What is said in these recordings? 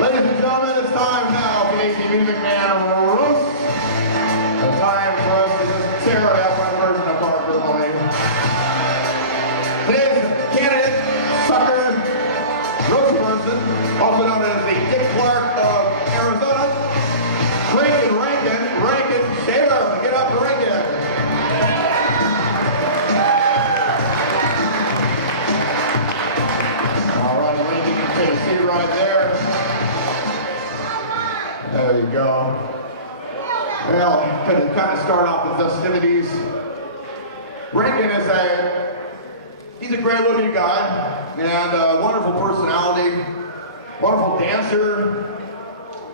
Ladies and gentlemen, it's time now for the AC Music Man roast. The time for us to just tear up my version of Parker Lloyd. Today's candidate, sucker, roast person, also known as the Dick Clark of Arizona, Rankin Shaver. Get up, Rankin. All right, Rankin, you can take a seat right there. There you go. Well, to kind of start off the festivities, Rankin is he's a great looking guy and a wonderful personality, wonderful dancer.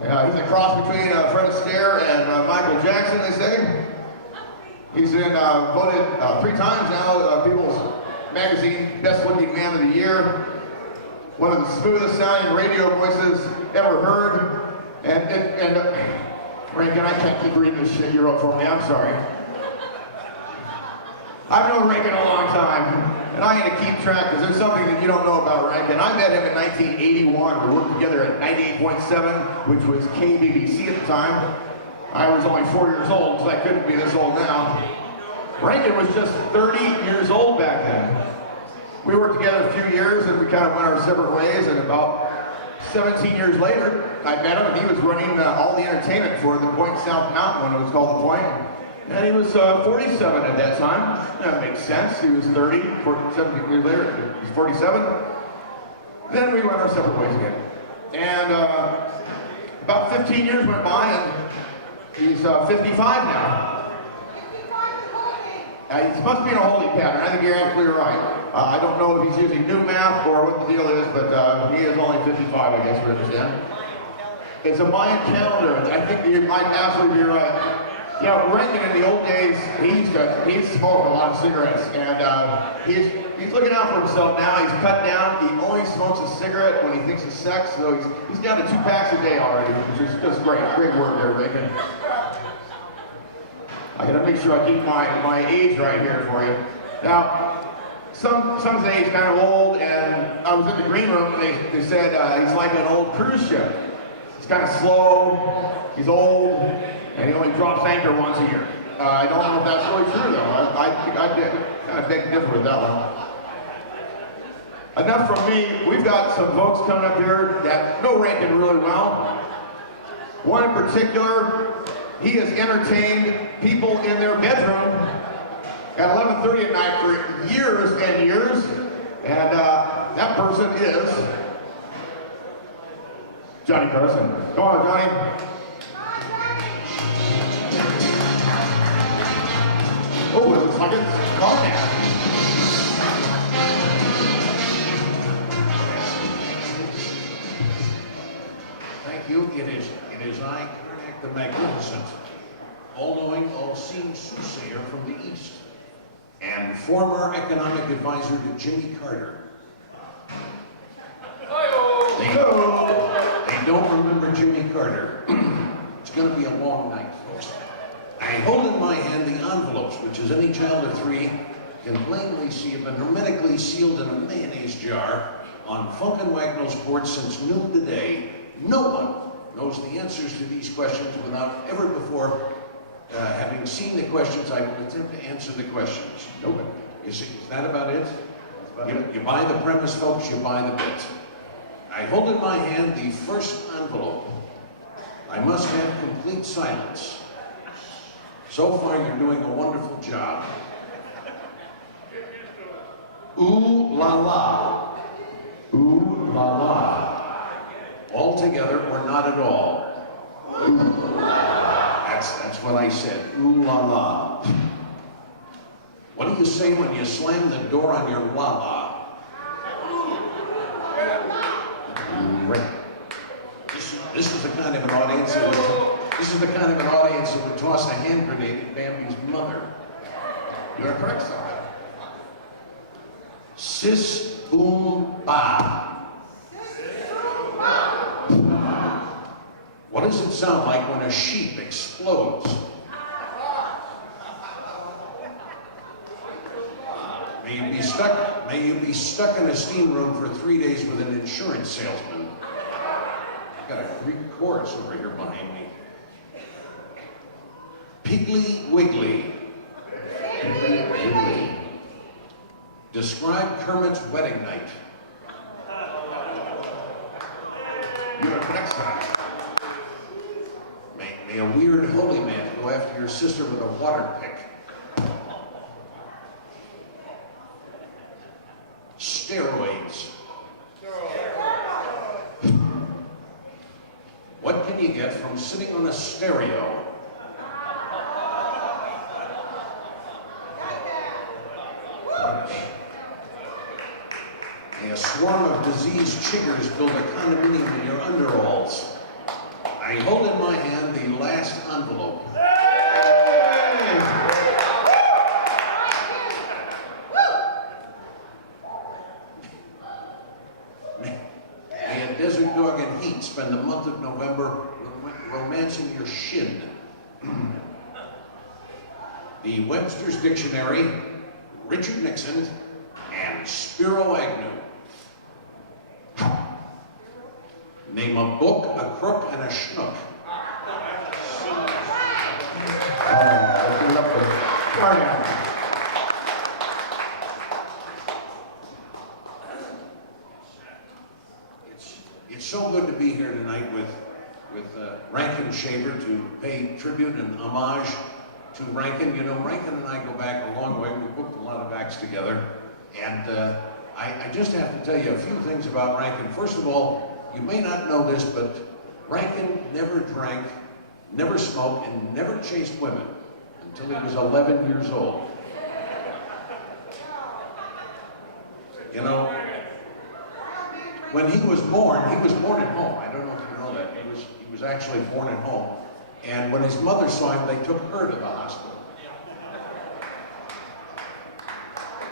He's a cross between Fred Astaire and Michael Jackson, they say. He's been voted 3 times now, People's Magazine Best Looking Man of the Year. One of the smoothest sounding radio voices ever heard. And Rankin, I can't keep reading this shit you wrote for me, I'm sorry. I've known Rankin a long time, and I had to keep track because there's something that you don't know about Rankin. I met him in 1981. We worked together at 98.7, which was KBBC at the time. I was only 4 years old, so I couldn't be this old now. Rankin was just 30 years old back then. We worked together a few years, and we kind of went our separate ways, and about 17 years later, I met him, and he was running all the entertainment for the Point South Mountain when it was called the Point. And he was 47 at that time. That makes sense. He was 30, 17 years later, he was 47. Then we went our separate ways again. And about 15 years went by, and he's 55 now. He must be in a holding pattern. I think you're absolutely right. I don't know if he's using new math or what the deal is, but he is only 55, I guess we understand. It's a Mayan calendar. I think you might absolutely be right. Yeah, Rankin in the old days, he's smoked a lot of cigarettes, and he's looking out for himself now. He's cut down. He only smokes a cigarette when he thinks of sex, so he's down to 2 packs a day already, which is just great. Great work there, Rankin. I gotta make sure I keep my age right here for you. Now, some say he's kind of old, and I was in the green room, and they said he's like an old cruise ship. He's kind of slow, he's old, and he only drops anchor once a year. I don't know if that's really true, though. I kind of beg to differ with that one. Enough from me. We've got some folks coming up here that know Rankin really well. One in particular, he has entertained people in their bedroom at 11:30 at night for years and years, and that person is Johnny Carson. Come on, Johnny. Oh, it looks like it's Cognac. Thank you. It is I, Karnak the Magnificent, all-knowing, all-seeing soothsayer from the East, and former economic advisor to Jimmy Carter. They don't remember Jimmy Carter. It's going to be a long night, folks. I hold in my hand the envelopes, which, as any child of 3 can plainly see, have been hermetically sealed in a mayonnaise jar on Funk and Wagnall's porch since noon today. No one knows the answers to these questions without ever before having seen the questions. I will attempt to answer the questions. Nobody. Is that about it? You buy the premise, folks, you buy the bit. I hold in my hand the first envelope. I must have complete silence. So far, you're doing a wonderful job. Ooh la la. Ooh la la. All together or not at all. That's what I said. Ooh la la. What do you say when you slam the door on your la la? This is the kind of an audience that would toss a hand grenade at Bambi's mother. You're correct, sir. Sis boom ba. What does it sound like when a sheep explodes? May you be stuck in a steam room for 3 days with an insurance salesman. got a Greek chorus over here behind me. Piggly Wiggly. Piggly Wiggly. Describe Kermit's wedding night. You're up next time. May a weird holy man go after your sister with a water pick. Steroids. What can you get from sitting on a stereo? May a swarm of diseased chiggers build a condominium in your underalls. I hold in my hand the last envelope. May a desert dog in heat spend the month of November romancing your shin. The Webster's Dictionary, Richard Nixon, and Spiro Agnew. Name a book, a crook, and a schnook. Let's give it up for Ariana. It's so good to be here tonight with Rankin Shaver to pay tribute and homage to Rankin. You know, Rankin and I go back a long way. We booked a lot of acts together. And I just have to tell you a few things about Rankin. First of all, you may not know this, but Rankin never drank, never smoked, and never chased women until he was 11 years old. You know, when he was born at home. I don't know if you know that. He was actually born at home. And when his mother saw him, they took her to the hospital.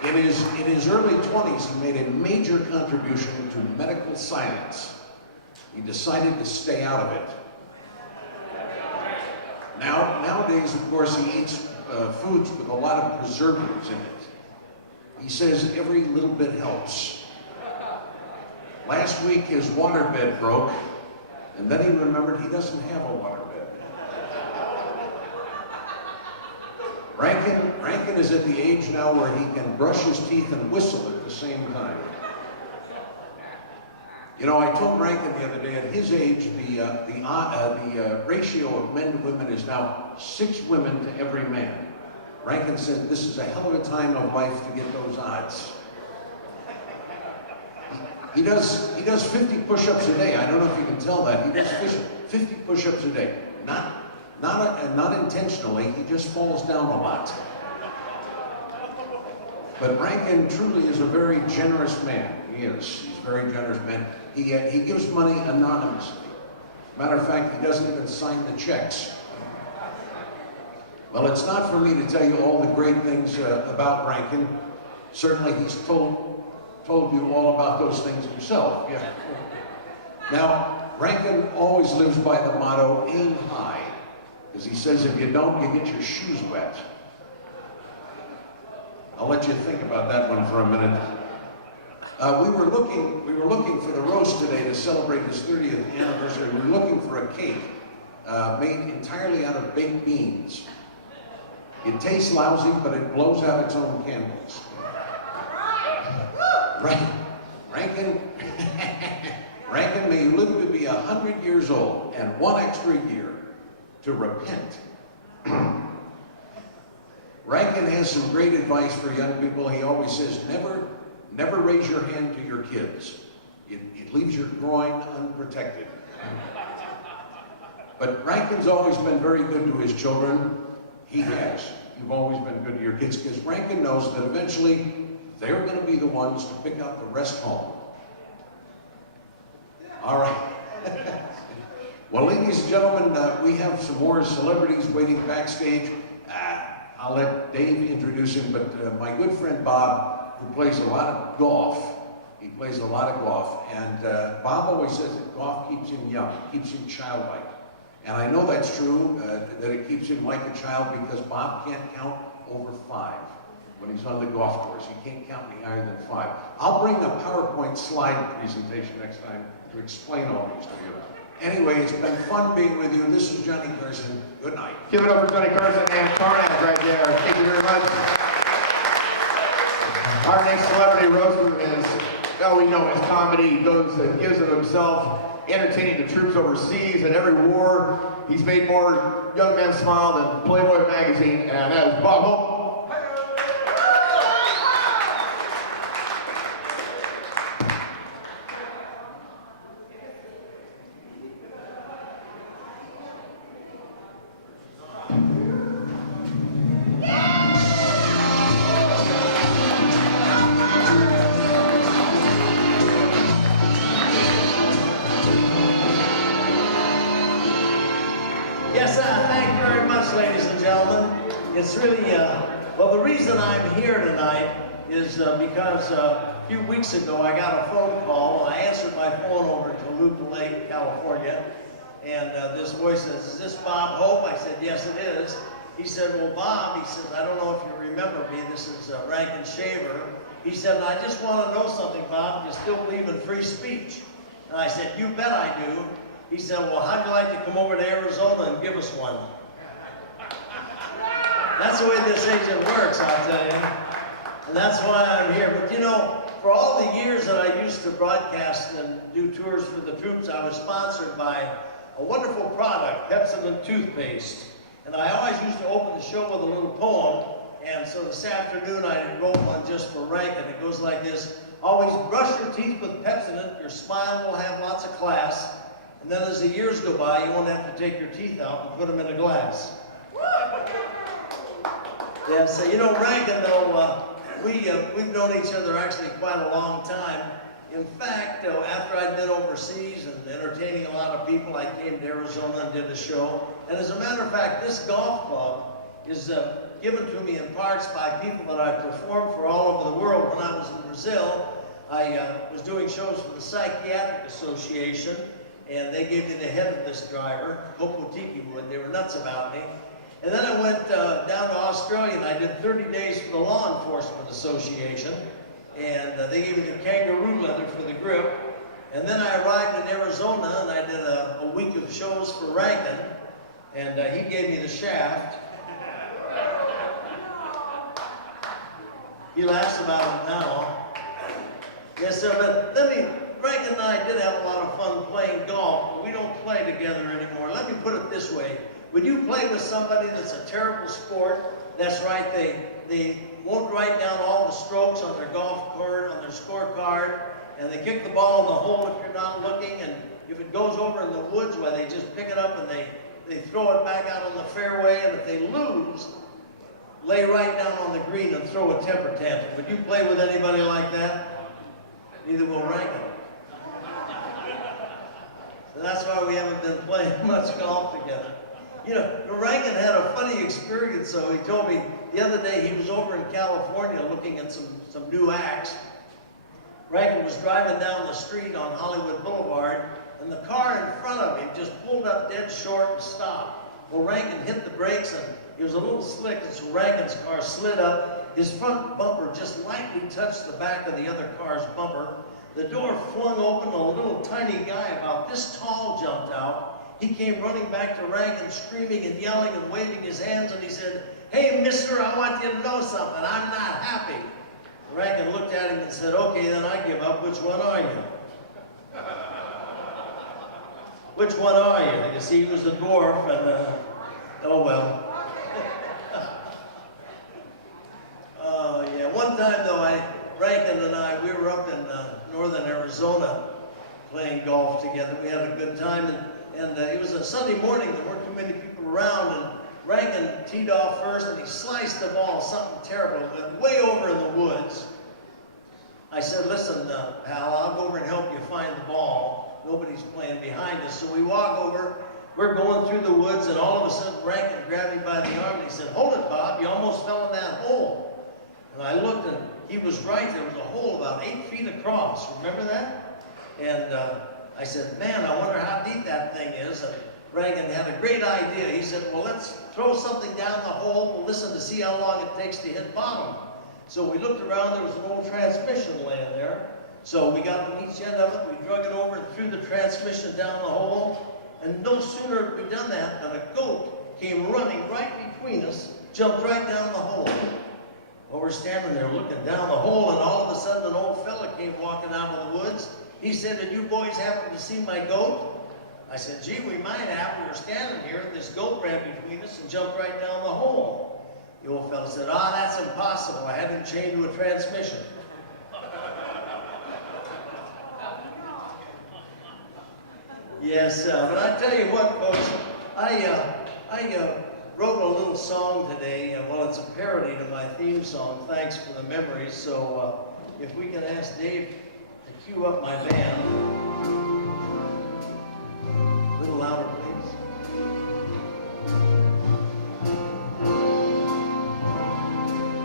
In his early 20s, he made a major contribution to medical science. He decided to stay out of it. Nowadays, of course, he eats foods with a lot of preservatives in it. He says every little bit helps. Last week, his waterbed broke, and then he remembered he doesn't have a waterbed. Rankin is at the age now where he can brush his teeth and whistle at the same time. You know, I told Rankin the other day, at his age, the ratio of men to women is now 6 women to every man. Rankin said, this is a hell of a time of life to get those odds. He does 50 push-ups a day. I don't know if you can tell that. He does 50 push-ups a day. Not intentionally, he just falls down a lot. But Rankin truly is a very generous man. He is. He's a very generous man. He gives money anonymously. Matter of fact, he doesn't even sign the checks. Well, it's not for me to tell you all the great things about Rankin. Certainly, he's told you all about those things himself. Yeah. Now, Rankin always lives by the motto, aim high. Because he says if you don't, you get your shoes wet. I'll let you think about that one for a minute. We were looking for the roast today to celebrate his 30th anniversary. We were looking for a cake made entirely out of baked beans. It tastes lousy, but it blows out its own candles. Rankin, may you live to be 100 years old and 1 extra year to repent. Rankin has some great advice for young people. He always says, never raise your hand to your kids. It leaves your groin unprotected. But Rankin's always been very good to his children. He has. You've always been good to your kids because Rankin knows that eventually they're going to be the ones to pick up the rest home. All right. Well, ladies and gentlemen, we have some more celebrities waiting backstage. I'll let Dave introduce him, but my good friend Bob, who plays a lot of golf, he plays a lot of golf, and Bob always says that golf keeps him young, keeps him childlike. And I know that's true, that it keeps him like a child because Bob can't count over 5 when he's on the golf course. He can't count any higher than 5. I'll bring a PowerPoint slide presentation next time to explain all these to you. Anyway, it's been fun being with you. This is Johnny Carson. Good night. Give it up for Johnny Carson and Karnak right there. Thank you very much. Our next celebrity roaster is, we know his comedy. He goes and gives of himself, entertaining the troops overseas. In every war, he's made more young men smile than Playboy magazine, and that is Bob Hope. Yes, thank you very much, ladies and gentlemen. It's really, well, the reason I'm here tonight is because a few weeks ago I got a phone call, and I answered my phone over to Toluca Lake, California, and this voice says, "Is this Bob Hope?" I said, "Yes, it is." He said, "Well, Bob," he says, "I don't know if you remember me, this is Rankin Shaver." He said, "I just want to know something, Bob, do you still believe in free speech?" And I said, "You bet I do." He said, "Well, how'd you like to come over to Arizona and give us one?" That's the way this agent works, I'll tell you. And that's why I'm here. But you know, for all the years that I used to broadcast and do tours for the troops, I was sponsored by a wonderful product, Pepsodent toothpaste. And I always used to open the show with a little poem. And so this afternoon I wrote one just for Rankin. It goes like this: "Always brush your teeth with Pepsodent. Your smile will have lots of class. And then as the years go by, you won't have to take your teeth out and put them in a glass." Yeah, so you know, Rankin, though, we've known each other actually quite a long time. In fact, after I'd been overseas and entertaining a lot of people, I came to Arizona and did a show. And as a matter of fact, this golf club is given to me in parts by people that I've performed for all over the world. When I was in Brazil, I was doing shows for the Psychiatric Association, and they gave me the head of this driver, Hopo Tiki Wood. They were nuts about me. And then I went down to Australia, and I did 30 days for the Law Enforcement Association. And they gave me the kangaroo leather for the grip. And then I arrived in Arizona, and I did a week of shows for Rankin. And he gave me the shaft. He laughs about it now. Yes, sir, but Rankin and I did have a lot of fun playing golf, but we don't play together anymore. Let me put it this way. When you play with somebody that's a terrible sport, that's right, they won't write down all the strokes on their golf card, on their scorecard, and they kick the ball in the hole if you're not looking, and if it goes over in the woods, where they just pick it up and they throw it back out on the fairway, and if they lose, lay right down on the green and throw a temper tantrum. Would you play with anybody like that? Neither will Rankin. So that's why we haven't been playing much golf together. You know, Rankin had a funny experience, though. He told me the other day he was over in California looking at some new acts. Rankin was driving down the street on Hollywood Boulevard, and the car in front of him just pulled up dead short and stopped. Well, Rankin hit the brakes, and it was a little slick, and so Rankin's car slid up. His front bumper just lightly touched the back of the other car's bumper. The door flung open, and a little tiny guy about this tall jumped out. He came running back to Rankin, screaming and yelling and waving his hands, and he said, "Hey, mister, I want you to know something. I'm not happy." Rankin looked at him and said, "Okay, then I give up. Which one are you?" Which one are you? You see, he was a dwarf, and, oh well. Yeah, one time, though, Rankin and I, we were up in northern Arizona playing golf together. We had a good time, and it was a Sunday morning. There weren't too many people around, and Rankin teed off first, and he sliced the ball, something terrible, it went way over in the woods. I said, "Listen, pal, I'll go over and help you find the ball. Nobody's playing behind us." So we walk over, we're going through the woods, and all of a sudden Rankin grabbed me by the arm, and he said, "Hold it, Bob, you almost fell in that hole." And I looked, and he was right. There was a hole about 8 feet across. Remember that? And I said, "Man, I wonder how deep that thing is." And Rankin had a great idea. He said, "Well, let's throw something down the hole. We'll listen to see how long it takes to hit bottom." So we looked around. There was an old transmission laying there. So we got on each end of it, we drug it over and threw the transmission down the hole, and no sooner had we done that than a goat came running right between us, jumped right down the hole. Well, we're standing there looking down the hole, and all of a sudden an old fella came walking out of the woods. He said, "Did you boys happen to see my goat?" I said, "Gee, we might have. We were standing here, and this goat ran between us and jumped right down the hole." The old fella said, "Ah, that's impossible. I had him chained to a transmission." Yes, but I tell you what, folks, I wrote a little song today. Well, it's a parody to my theme song, Thanks for the Memories. So if we can ask Dave to cue up my band. A little louder, please.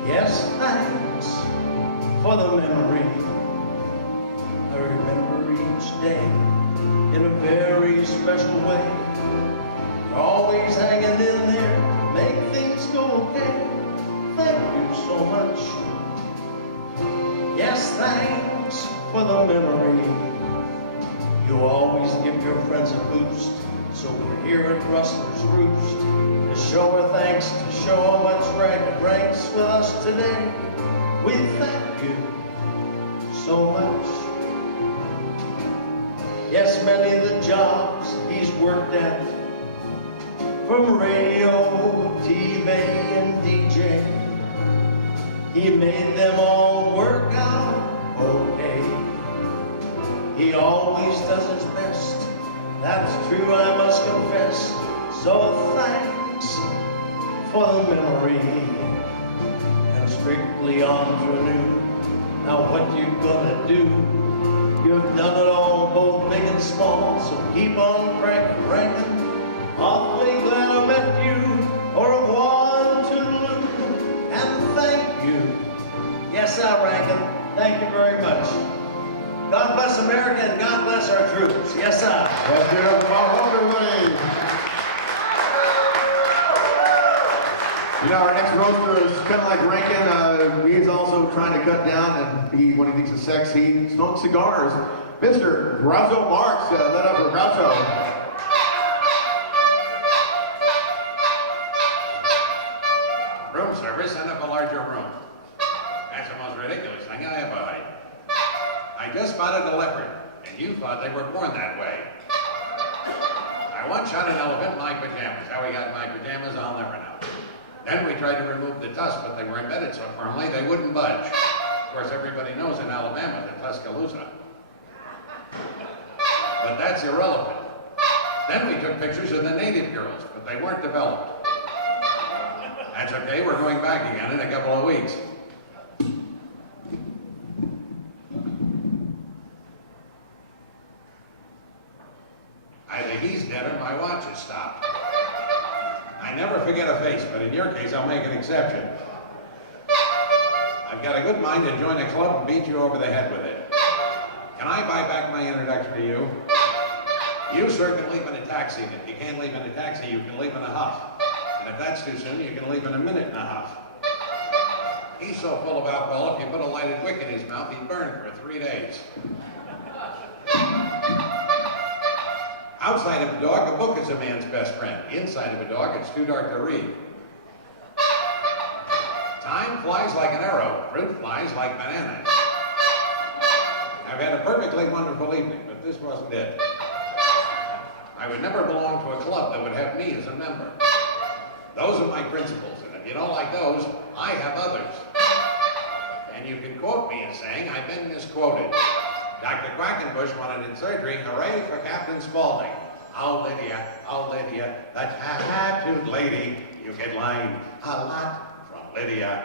Yes, thanks for the memory. I remember each day in a very special way. You're always hanging in there to make things go okay. Thank you so much. Yes, thanks for the memory. You always give your friends a boost. So we're here at Rustler's Roost to show our thanks, to show how much ranks with us today. We thank you so much. Yes, many of the jobs he's worked at, from radio, TV, and DJ, he made them all work out okay. He always does his best, that's true, I must confess. So thanks for the memory, and strictly ingenue. Now what you gonna do? You've done it all, both big and small, so keep on cranking. Awfully glad I met you, or a one toodaloo, and thank you. Yes, I reckon. Thank you very much. God bless America and God bless our troops. Yes, sir. Let's give it up for everybody. You know, our next roaster is kind of like Rankin. He's also trying to cut down, and when he thinks of sex, he smokes cigars. Mr. Groucho Marx, let up for Groucho. Room service, send up a larger room. That's the most ridiculous thing I ever heard. I just spotted a leopard, and you thought they were born that way. I once shot an elephant in my pajamas. How we got my pajamas, I'll never know. Then we tried to remove the tusk, but they were embedded so firmly they wouldn't budge. Of course, everybody knows in Alabama the Tuscaloosa. But that's irrelevant. Then we took pictures of the native girls, but they weren't developed. That's okay, we're going back again in a couple of weeks. Either he's dead or my watch has stopped. I never forget a face, but in your case, I'll make an exception. I've got a good mind to join a club and beat you over the head with it. Can I buy back my introduction to you? You, sir, can leave in a taxi, and if you can't leave in a taxi, you can leave in a huff. And if that's too soon, you can leave in a minute and a huff. He's so full of alcohol, if you put a lighted wick in his mouth, he'd burn for 3 days. Outside of a dog, a book is a man's best friend. Inside of a dog, it's too dark to read. Time flies like an arrow. Fruit flies like bananas. I've had a perfectly wonderful evening, but this wasn't it. I would never belong to a club that would have me as a member. Those are my principles, and if you don't like those, I have others. And you can quote me as saying I've been misquoted. Dr. Quackenbush wanted in surgery, hooray for Captain Spaulding. Oh, Lydia, the tattooed lady. You get lined a lot from Lydia.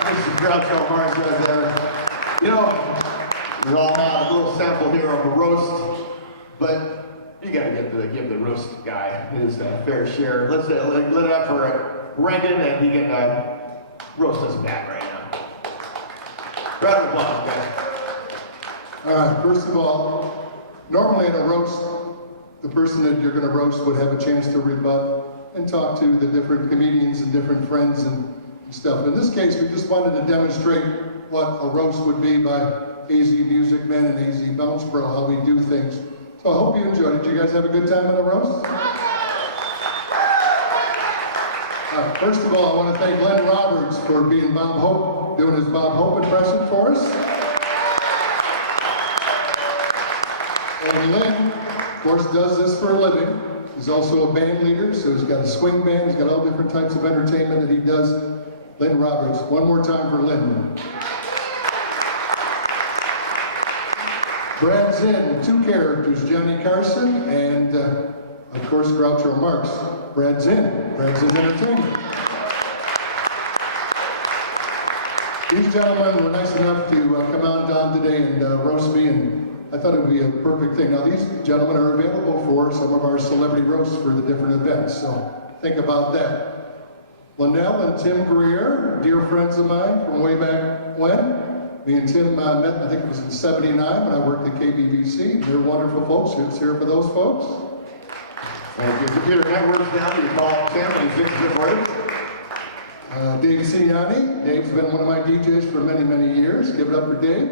Mr. Groucho Marx right there. You know, we all have a little sample here of the roast, but you gotta give the roast guy his fair share. Let's let it up for Rankin, and he can roast us back right now. Round of applause, guys. First of all, normally in a roast, the person that you're going to roast would have a chance to rebut and talk to the different comedians and different friends and and stuff. In this case, we just wanted to demonstrate what a roast would be by AZ Music Men and AZ Bounce Pro, how we do things. So I hope you enjoyed it. Did you guys have a good time at a roast? First of all, I want to thank Len Roberts for being Bob Hope, doing his Bob Hope impression for us. And Len, of course, does this for a living. He's also a band leader, so he's got a swing band, he's got all different types of entertainment that he does. Len Roberts, one more time for Len. Brad Zinn, two characters, Johnny Carson and, of course, Groucho Marx. Brad Zinn, Brad Zinn Entertainment. These gentlemen were nice enough to come on down today and roast me, and I thought it would be a perfect thing. Now, these gentlemen are available for some of our celebrity roasts for the different events, so think about that. Linnell and Tim Greer, dear friends of mine from way back when. Me and Tim met, I think it was in '79 when I worked at KBVC. They're wonderful folks. Let's hear it for those folks. Thank you. Computer Networks down, you call Tim and he fixes it for you. Dave Cignani. Dave's been one of my DJs for many, many years. Give it up for Dave.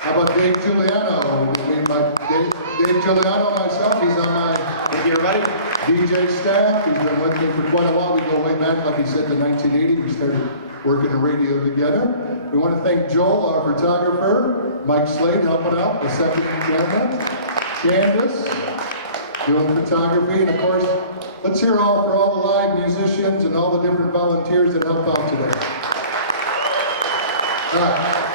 How about Dave Giuliano? Dave Giuliano, myself, he's on my Thank you, everybody. DJ staff. He's been with me for quite a while. We go way back, like he said, to 1980. We started working the radio together. We want to thank Joel, our photographer, Mike Slade, helping out, the second camera, Candace, doing photography, and of course, let's hear all for all the live musicians and all the different volunteers that help out today. All right.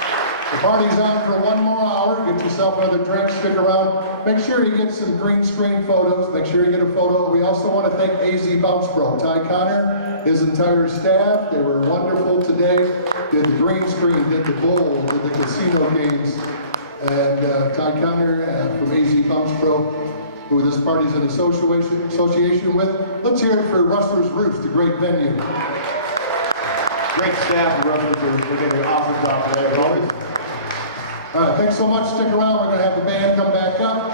The party's on for one more hour. Get yourself another drink, stick around. Make sure you get some green screen photos. Make sure you get a photo. We also want to thank AZ Bounce Pro. Ty Connor, his entire staff, they were wonderful today. Did the green screen, did the bowl, did the casino games. And Ty Connor from AZ Bounce Pro, who this party's in association with. Let's hear it for Rustler's Roost, a great venue. Great staff of Rustlers for doing an awesome job today, as always. All right, thanks so much. Stick around. We're going to have the band come back up.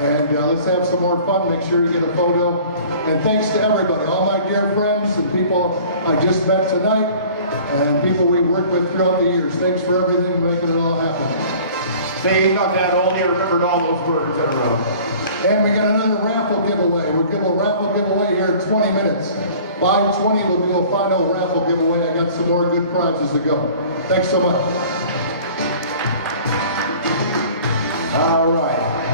And let's have some more fun. Make sure you get a photo. And thanks to everybody, all my dear friends and people I just met tonight, and people we worked with throughout the years. Thanks for everything, making it all happen. Say, not that old, you remembered all those words in a row. And we got another raffle giveaway. We'll give a raffle giveaway here in 20 minutes. By 20, we'll do a final raffle giveaway. I got some more good prizes to go. Thanks so much. All right.